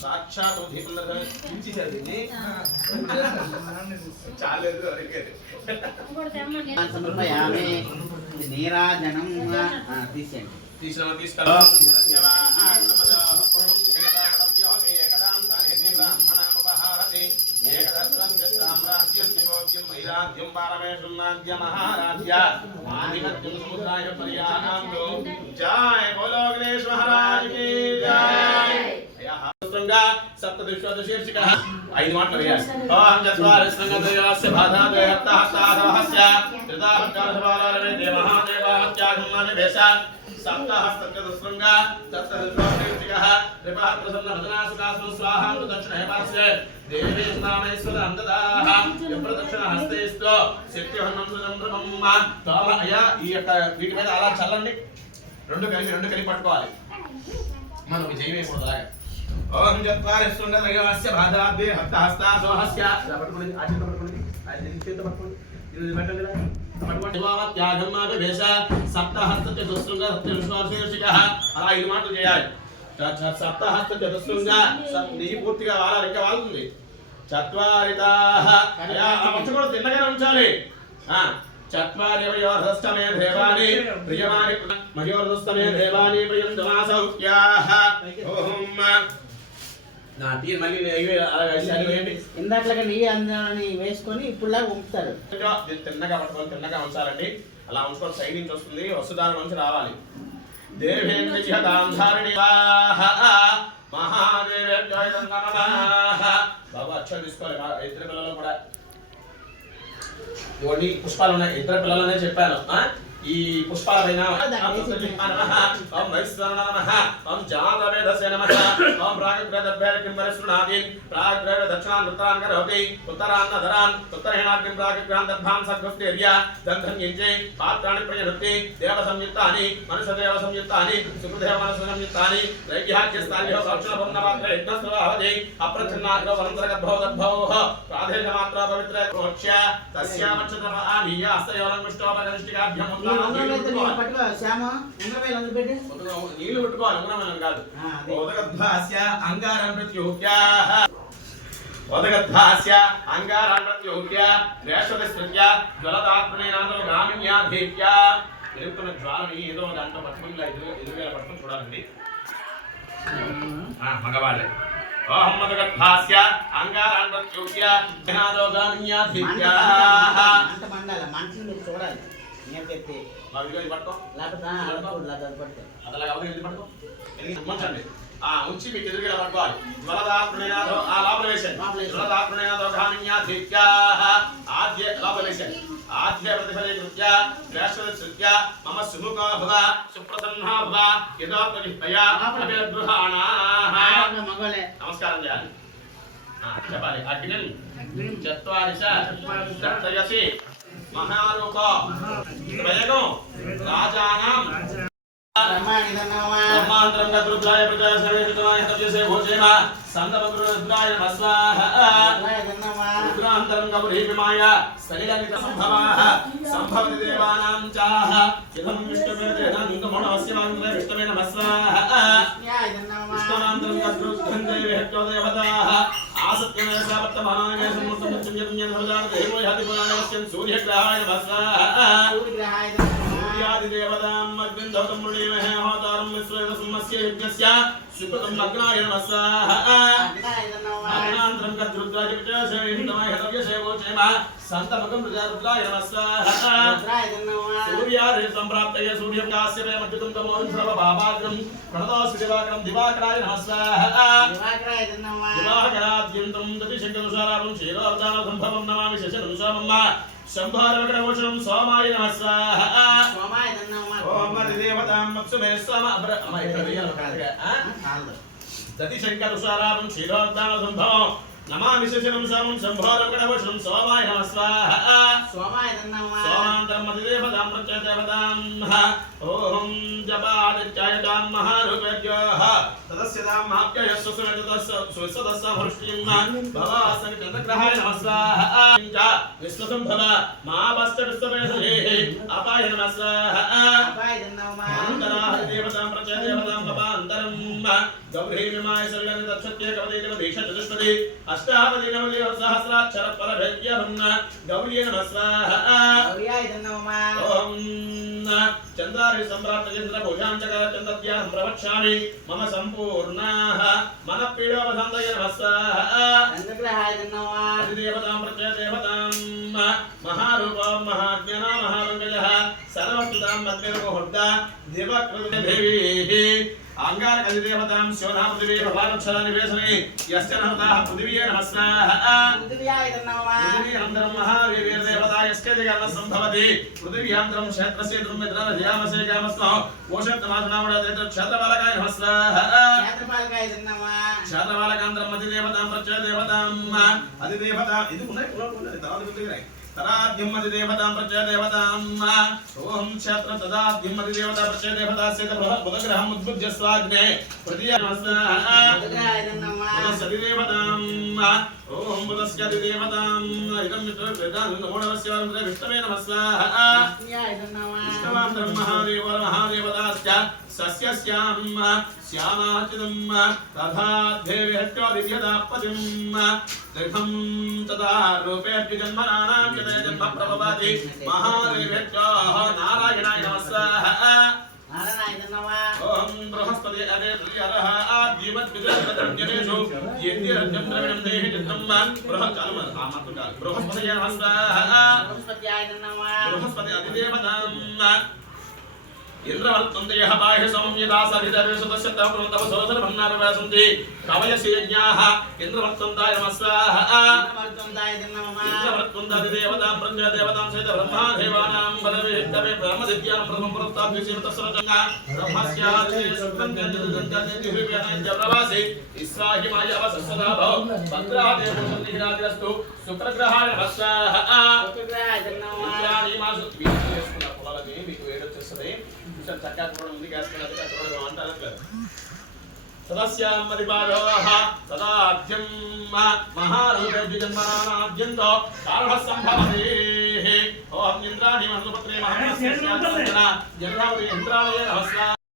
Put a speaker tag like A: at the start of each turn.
A: సాక్షాత్ దీపంలో ఇచ్చేసారు దీన్ని చాలేదు आदित्यं
B: दिवोद्यं महिराद्यं पारमेश्वरनाद्य महाराध्य
A: आदिमत्यं समुद्राय पर्याकांतो जय बोलो गणेश महाराज की जय। सप्तदशोदशीर्षिकः ऐदु मात्रं यास् ओम् चत्वारस्रङ्गद्वयस्य बाधाद्वयहस्ताहस्ताधवहस्य त्रिदाहस्ताधवालारणे देवः देवाहत्यागमनानि भेष सप्तहस्तचतुस्रङ्ग चतुर्दशोदशीर्षिकः त्रिपात्रसन्नभजनासुदासु स्वाहान्तु दक्षिणहेमास्य దేవే అందదాహ విప్రదక్షిణ హస్తేస్తో శక్తివన్నం అయ్యా ఈ యొక్క వీటి మీద అలా చల్లండి. రెండు కలిపి రెండు కలిపి పట్టుకోవాలి. మనం విజయం అయిపోతుంది అలాగే. ఓం చత్వారి శృంగరయస్య బాధాద్దే హస్తహస్తా సోహస్య పట్టుకోండి ఆ చేతితో పట్టుకోండి ఆ చేతి పట్టుకోండి. ఇది పెట్టండి త్యాగం మాట వేష సప్తహస్త చతుస్సృంగ సప్తశీర్షిక అలా ఐదు మాటలు చేయాలి. సప్తహస్త నెయ్యి పూర్తిగా వాడాలి ఇంకా వాడుతుంది చత్వారితాహ కూడా తిన్నగానే ఉంచాలి. దేవాని ప్రియమాని దేవాని ప్రియం ఓం నా మళ్ళీ
B: ఇందాకలాగా నెయ్యి వేసుకొని ఇప్పుడులా
A: దీన్ని తిన్నగా పట్టుకొని తిన్నగా ఉంచాలండి. అలా ఉంచుకొని సైడ్ నుంచి వస్తుంది వసుదాల నుంచి రావాలి. దేవేంద్ర జిహతాంధారిణి మహాదేవ్యాయ నమః బాబు అక్షరం తీసుకోవాలి మా ఇద్దరు పిల్లలు కూడా. ఇవన్నీ పుష్పాలు ఉన్నాయి. ఇద్దరు పిల్లలనే చెప్పాను? ఈ పుష్పాల పైన ప్రయనుక్తి దేవ సంయుక్తాని మనుష దేవ సంయుక్తాని సుఖదేవ మనసు సంయుక్తాని రైగ్యాఖ్యస్థాని సాక్షణ బంధ మాత్ర యజ్ఞస్వభావజై అప్రచ్ఛన్నాగ్రో వనంతరగద్భవ దద్భవోః ప్రాదేశ మాత్ర పవిత్ర ప్రోక్ష్య తస్యామచ్చతమానీయ హస్తయోరం విష్ణోపగనిష్ఠికాభ్యం
B: ఉంగరం అయితే నీళ్ళు పట్టుకో శ్యామ ఉంగరం వేలు అందులో పెట్టి
A: నీళ్ళు పెట్టుకోవాలి ఉంగరం కాదు.
B: అదే.
A: ఉదగద్భాస్య అంగారం ప్రత్యోగ్యాః ఉదగద్భాస్య అంగారం ప్రత్యోగ్య రేషదస్య జ్వలదాత్మనేనాదో గ్రామిణ్యాధీత్య ఎదుర్కొన్న జ్వాలని ఏదో దాంట్లో పట్టుకుని ఎదురు ఎదురుగా పట్టుకుని చూడాలండి. మగవాళ్ళే. ఓహం మదగద్భాస్య అంగారాన్ ప్రత్యోగ్య జ్ఞాదో
B: మంట
A: గ్రామిణ్యాధీత్య
B: మంట మండాలి మంటని మీరు చూడాలి. నేను చెప్పి
A: మా వీడియో ఇది పట్టుకో
B: లేకపోతే ఆ, అలా చూడు, ఇలా అది పట్టుకో
A: అదలా అవతల ఎందుకు పట్టుకో ఎందుకు ఉంచండి ఆ ఉంచి మీకు ఎదురుగా ఇలా పట్టుకోవాలి జ్వలదాత్మనేనాదో ఆ లోపల వేసేయండి
B: లోపల వేసేయండి.
A: జ్వలదాత్మనేనాదో గామిన్యాధీత్యాః ఆద్య లోపల వేసేయండి ఆద్య ప్రతిఫలీకృత్య శ్రేష్ఠ శృత్య మమ సుముఖో భవ సుప్రసన్నా భవ యదో ప్రతిష్టయా అభిగృహాణాః
B: మగవాళ్ళే
A: నమస్కారం చేయాలి ఆ, చెప్పాలి అగ్నిన్ చత్వారిశ దత్తయసి మహారూప త్రయగం రాజానాం.
B: బ్రహ్మాణి ధనవా
A: బ్రహ్మాంతరం గద్రుద్రాయ విష్ణుమే నమస్వాహ. ఆసత్యమే సావర్తమానాయ దేవో సూర్యగ్రహాయ నమస్వాహ सूर्यादिदेवतां मद्विन्धौतं मुणीमहे होतारं मिश्रेण सुमस्य यज्ञस्य सुकृतं लग्नाय नमः स्वाहा अग्नान्तरं कद्रुद्राय विचाशेहितमाय हतव्यशेवो क्षेम सन्तमकं रुद्राय नमः स्वाहा सूर्यादि सम्प्राप्तये सूर्यं कास्यते मध्यतं तमोहं सर्वभावाग्रं प्रणतोऽस्तु दिवाकरं दिवाकराय नमः स्वाहा
B: दिवाकराय नमः
A: दिवाकराद्यन्तं दतिशङ्कदुषाराभं क्षीरोऽवतारसम्भवं नमामि शशनुषामं శంభారోగణభూషణం సోమాయ నమ స్వాహ
B: సోమాయ
A: ఓం మరి దేవతాం మత్సుమే స్వామ అబ్ర అమ్మ ఇక్కడ వెయ్యాలి కాదుగా దతి శంకర సారాపం క్షీరోద్ధాన సంభవం నమామి శిశిరం సమం శంభోరగణవశం సోమాయ నమ స్వాహ సుమితదస్సు సువిశ్వదస్సు భృష్టిం భవాసని చంద్రగ్రహాయ నమ స్వాహ చ విశ్వసంభవ విశ్వమేధేః అపాయ దేవతాం పపాంతరం గౌరీ దక్షత్య చతుష్పది అష్టావది సహస్రాక్షర పరభేద్యమన్న గౌరీ నమ ఓం చంద్రారి సమ్రాట్ చంద్ర భుజాంచకర చంద్రద్యాం ప్రవక్ష్యామి మమ సంపూర్ణాః మన పీడోపసంతయ నమ స్వాహ
B: చంద్రగ్రహాయ తిన్నామా
A: అధిదేవతాం ప్రత్యదేవతాం మహారూపం మహాజ్ఞాన మహామంగళ. సర్వస్తుతాం మధ్యముహూర్త దివకృతదేవీ అంగారక అధిదేవతాం శివనా పృథివీ భవానక్షర నివేశనే యస్య నమతాః పృథివీయ నమస్వాహ
B: పృథివ్యాయ తిన్నామా
A: పృథివీయంతరం మహాదేవీ దేవతా యస్కే జగన్న సంభవతి పృథివీయంతరం క్షేత్రస్య ధ్యామసే కామస్తో ఓషత్తమాసనామడ క్షేత్రబాలకాయ నమస్వాహ
B: క్షేత్రపాలకాయ తిన్నామా
A: శాతవాలకాంతరం అధిదేవతాం ప్రత్యదేవతాం అధిదేవత ఇది ఉన్నాయి ఉన్నది తర్వాత గుర్తుకురాయి తరాద్యం అధిదేవతాం ప్రత్యదేవతాం ఓం క్షేత్ర తదాద్యం అధిదేవత ప్రత్యదేవతాస్య బృహత్ బుధగ్రహం ఉద్భుజ్య స్వాగ్నే ప్రతియ ఇదం మిత్ర విష్ణవే నమస్వాహ.
B: విష్ణుయాయ తిన్నామా
A: మహాదేవతాశ్చ సస్యస్యాం శ్యామాచిదం తథా దేవి హత్యో దివ్యదాపతిం దృఢం తదా రూపేభ్య జన్మనానాం జన్మ నారాయణాయ నమస్వాహ. ఓం బృహస్పతి అదే అరహ ఆద్యమత్ విదర్భద్రవ్యనేషు యందిరజ్యం ద్రవిణం దేహి చిత్తం బృహత్ చాలు ఆ మాత్రం చాలు బృహస్పతి బృహస్పతి అధిదేవతాం. ఇంద్రవర్తంతయః బాహ్య సంయదాసరితరేషు తస్య తపృతవ సోదర భన్నారవాసంతి కవయసి యజ్ఞాః ఇంద్రవర్తంతాయ నమస్వాహ
B: ఇంద్రవర్తంతాయ తిన్నామా
A: ఇంద్రవర్తంతాది దేవతాం ప్రజ్ఞ దేవతాం సహిత బ్రహ్మా దేవానాం బలవేత్తమే బ్రహ్మదిత్యాం ప్రథమం పురస్తాభి శివతస్రజంగా బ్రహ్మస్యాది శుక్రం జంజంజంజంజి జవ్రవాసి ఇస్రాహి మాయవ భవ శుక్రగ్రహాయ
B: శుక్రగ్రహాయ
A: ఇంద్రాణి మాసు. పొలాలకి మీకు వచ్చేస్తుంది కొంచెం చక్కగా కూడా ఉంది గ్యాస్ కూడా అది కూడా అంటారు సదస్యామదిపాదోహ సదాద్యం మహారూపేద్యుజన్మనాద్యంతో కారణ సంభవతే ఓం ఇంద్రాణి నమస్కారం